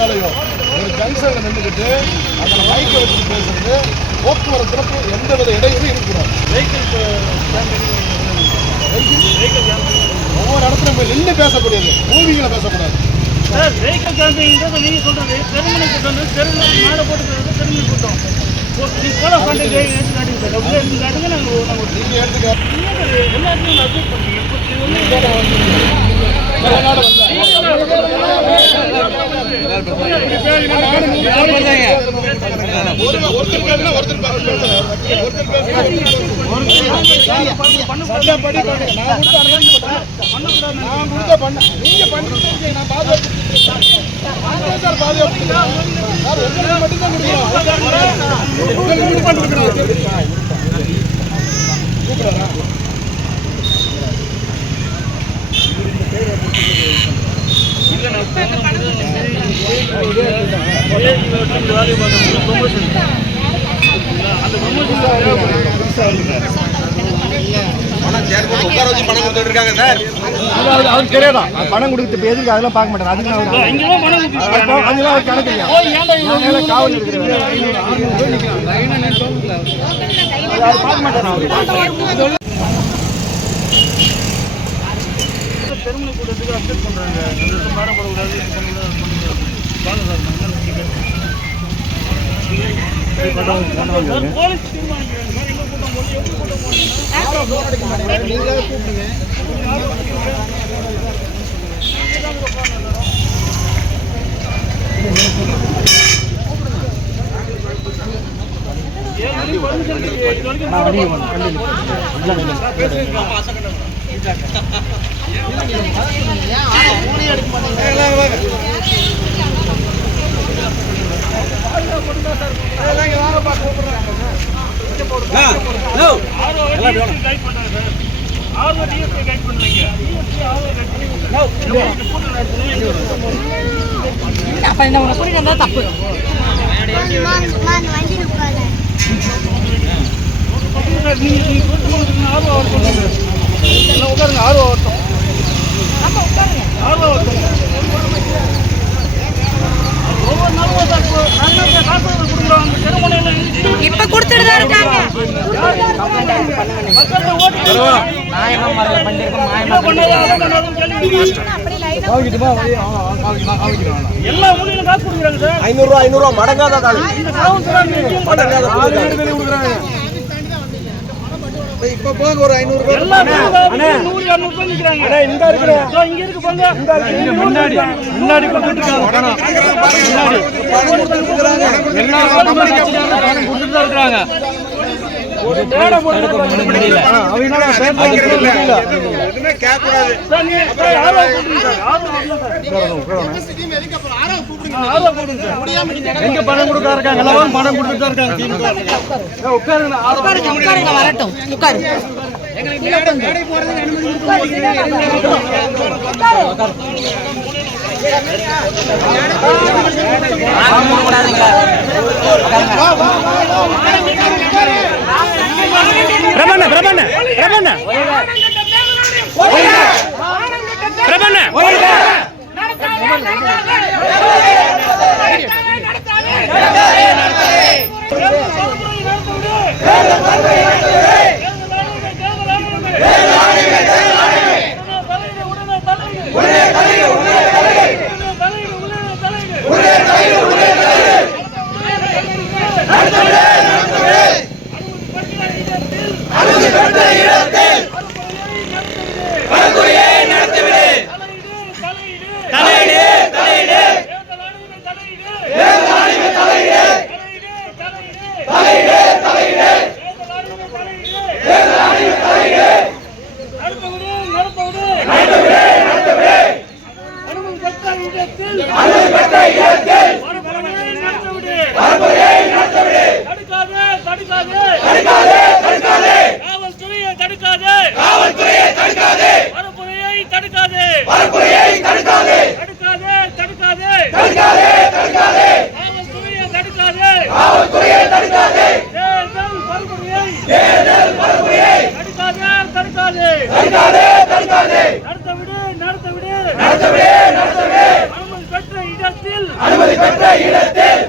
மேலேயும் ஒரு ஜங்ஷன்ல நின்றுக்கிட்டு அதில் மைக்கை வச்சு பேசுறது போக்குவரத்துல எந்த வித இடையூறும் இருக்கக்கூடாது. ஒவ்வொரு இடத்துலையும் போய் நின்று பேசக்கூடியது மூவிகளை பேசக்கூடாது. சார் வெஹிக்கிள் கேம்பிங்ன்றது நீங்க சொல்றது தெருமணி கூட்டம் வந்து தெருமணி மாலை போட்டுக்கிறது தெருமணி கூட்டம். ஓ, நீங்க போல பண்ணிட்டு எடுத்து காட்டுங்க சார் அப்படியே எடுத்து காட்டுங்க நாங்கள் நாங்கள் நீங்க எடுத்துக்க எல்லாத்தையும் அப்டேட் பண்ணுறீங்க இது வந்து தமிழ்நாடு வந்தா ஒரு ஒருத்தர் பேசுனா ஒருத்தர் பேசுனா ஒருத்தர் பேசுனா சட்டப்படி பண்ணுங்க நான் கொடுத்த அனுமதி பண்ண நான் கொடுத்த பண்ண நீங்க பண்ணிட்டு நான் பாதுகாப்பு சார் பாதுகாப்பு சார் உங்களுக்கு மட்டும் தான் கொடுக்கணும் உங்களுக்கு மட்டும் கொடுக்கணும் கூப்பிடுறா வேலையை பார்த்தவங்களுக்கு ப்ரொமோஷன் அந்த ப்ரொமோஷன் அவருக்கு தெரியாதா பணம் கொடுத்து இப்போ பணம் கொடுத்துருக்காங்க. அது அதெல்லாம் காவல் பார்க்க மாட்டாரு கூட்டத்துக்கு அப்டேட் பண்ணுறாங்க அந்த மேடம் போடக்கூடாது அது வாங்க சார் ஏன் வெளியே எடுக்க இது அப்ப இந்த உனக்கு புரியுதா தப்பு உட்காருங்க வரட்டும் வரட்டும் ஒவ்வொரு நாளும் காசு கொடுக்குறோம் இப்ப கொடுத்துட்டு தான் இருக்காங்க. அப்படி லைனா எல்லா ஊழியர்களும் காசு கொடுக்குறாங்க சார் ஐநூறுரூவா ஐநூறுரூவா மடங்காத காவல்துறை எங்கேயும் போட்டாங்க. இப்போ போங்க ஒரு ஐநூறு முன்னாடி முன்னாடி எங்க பணம் கொடுக்க இருக்காங்க. எல்லாரும் பணம் கொடுத்துட்டு தான் இருக்காங்க உட்காருங்க உட்காருங்க. வரட்டும். பிரபண்ண பிரபண்ண பிரபண்ண தலையிடு தலையிடு காவல்துறையை தடுக்காதே காவல்துறையை தடுக்காதே வரப்புறையை தடுக்காதே வரப்புறையை தடுக்காதே தடுக்காதே தடுக்காதே தடுக்காதே தடுக்காதே காவல்துறையை தடுக்காதே காவல்துறையை தடுக்காதே தேர்தல் வரப்புறையை தேர்தல் வரப்புறையை தடுக்காதே தடுக்காதே தடுக்காதே தடுக்காதே நடத்த விடு நடத்த விடு நடத்த விடு நடத்த விடு அனுமதி பெற்ற இடத்தில்.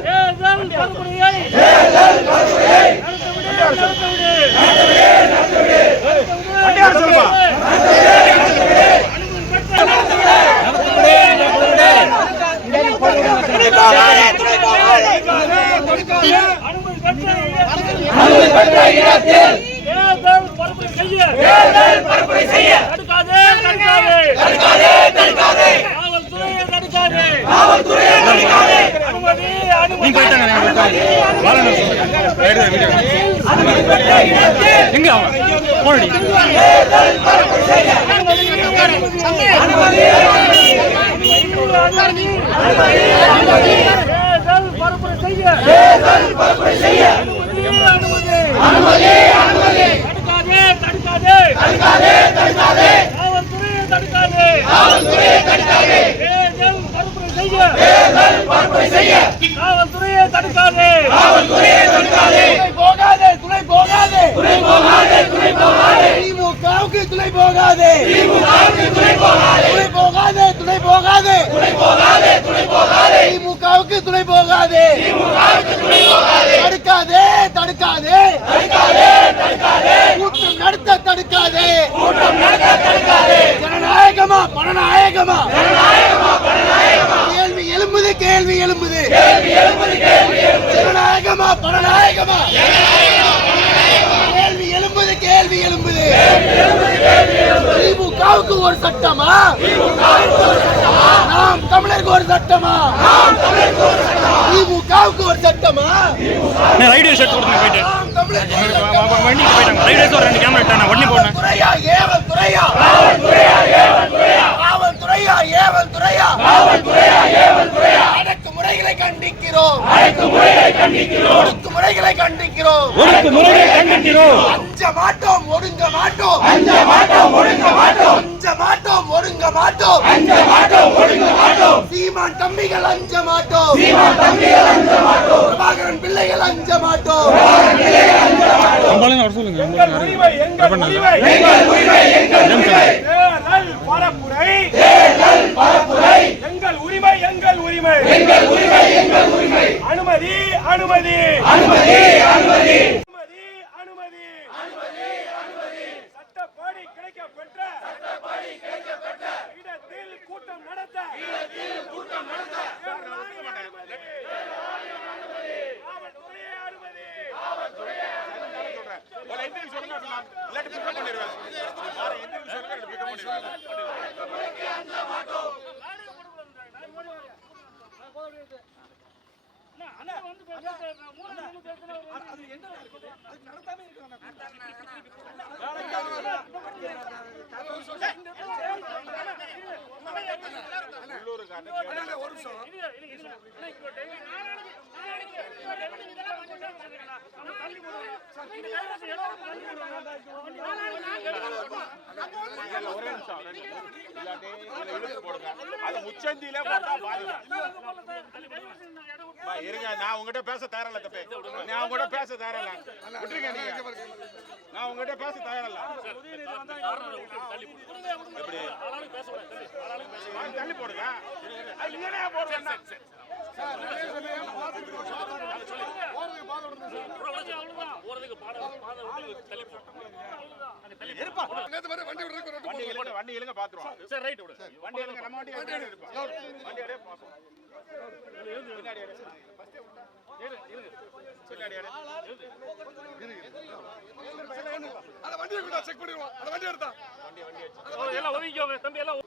அனுமதி பெற்ற இடத்தில். தேர்தல் பரப்புரையை நடத்தவிடு, தேர்தல் பரப்புரை செய்ய. தடுக்காதே தடுக்காதே. காவல்துறையை தடுக்காதே. எங்க அவன் போனடி பரப்புரை செய்ய பரப்புரை செய்ய அனுமதி அனுமதி தடுக்காதே தடுக்காதே தடுக்காதே தடுக்காதே காவல்துறையை தடுக்காதே காவல்துறையை தடுக்காதே தேர்தல் பரப்புரை செய்ய தேர்தல் பரப்புரை செய்ய காவல்துறையை! தடுக்காதே! காவல்துறையை தடுக்காதே! போகாதே துணை போகாதே! துணை போகாதே துணை போகாதே! திமுகவுக்கு துணை போகாதே! திமுகவுக்கு துணை போகாதே! துணை போகாதே துணை போகாதே! துணை போகாதே துணை போகாதே! திமுகவுக்கு துணை போகாதே! திமுகவுக்கு துணை போகாதே! தடுக்காதே தடுக்காதே! தடுக்காதே தடுக்காதே! கூட்டம் நடத்த தடுக்காதே! கூட்டம் நடத்த தடுக்காதே! ஜனநாயகமா பணநாயகமா? ஜனநாயகமா! எழும்புது கேள்வி எழும்புது. ஜனநாயகமா பணநாயகமா கேள்வி எழும்புது கேள்வி எழும்புது. திமுகவுக்கு ஒரு சட்டமா? நாம் தமிழருக்கு ஒரு சட்டமா? திமுகவுக்கு ஒரு சட்டமா? ரைடு ஷர்ட் கொடுங்க போயிட்டு? வண்டிக்கு போயிட்டாங்க. ஒரு ரெண்டு கேமரா எடுத்தாங்க உடனே போனேன் துறையா துறையா காவல் துறையா ஏவல் துறையா அடக்குமுறைகளை கண்டிக்கிறோம். அடக்குமுறைகளை கண்டிக்கிறோம். அடக்குமுறைகளை கண்டிக்கிறோம். ஒடுக்கு முறையை கண்டிக்கிறோம். அஞ்ச மாட்டோம் ஒடுங்க மாட்டோம். அஞ்ச மாட்டோம் ஒடுங்க மாட்டோம். அஞ்ச மாட்டோம் ஒடுங்க மாட்டோம். அஞ்ச மாட்டோம் ஒடுங்க மாட்டோம். சீமான் தம்பிகள் அஞ்ச மாட்டோம். சீமான் தம்பிகள் அஞ்ச மாட்டோம். பிரபாகரன் பிள்ளைகள் அஞ்ச மாட்டோம். நம்மளும் சொல்லுங்க எங்கள் உரிமை எங்கள் உரிமை எங்கள் உரிமை எங்கள் உரிமை தேர்தல் பரப்புரை தேர்தல் பரப்புரை எங்கள் உரிமை எங்கள் உரிமை எங்கள் உரிமை. அனுமதி அனுமதி. அனுமதி அனுமதி அனுமதி அனுமதி சட்டப்படி கிடைக்கப்பெற்ற சட்டப்படி கிடைக்கப்பெற்ற இடத்தில் கூட்டம் நடத்த இடத்தில் கூட்டம் நடத்த அனுமதி காவல்துறையே அனுமதி அது முச்சந்தியில போட்டா பாருங்க இருங்க நான் உங்ககிட்ட பேச தயாரில்ல தப்பே நான் உங்ககிட்ட பேச தயாரில்ல. விட்டுருங்க நீங்க. நான் உங்ககிட்ட பேச தயாரில்ல. தள்ளி போடுங்க அது இங்கனே போடுங்க வண்டி இழுங்க பாத்துருவோம். சரி ரைட் விடு. வண்டி இழுங்க நம்ம வண்டி வண்டி எடுப்போம் வண்டி எடுப்போம் பின்னாடி அந்த வண்டியை கூட செக் பண்ணிடுவோம். அந்த வண்டி எடுத்தா எல்லாம் ஒதுக்கிக்கோங்க. தம்பி எல்லாம்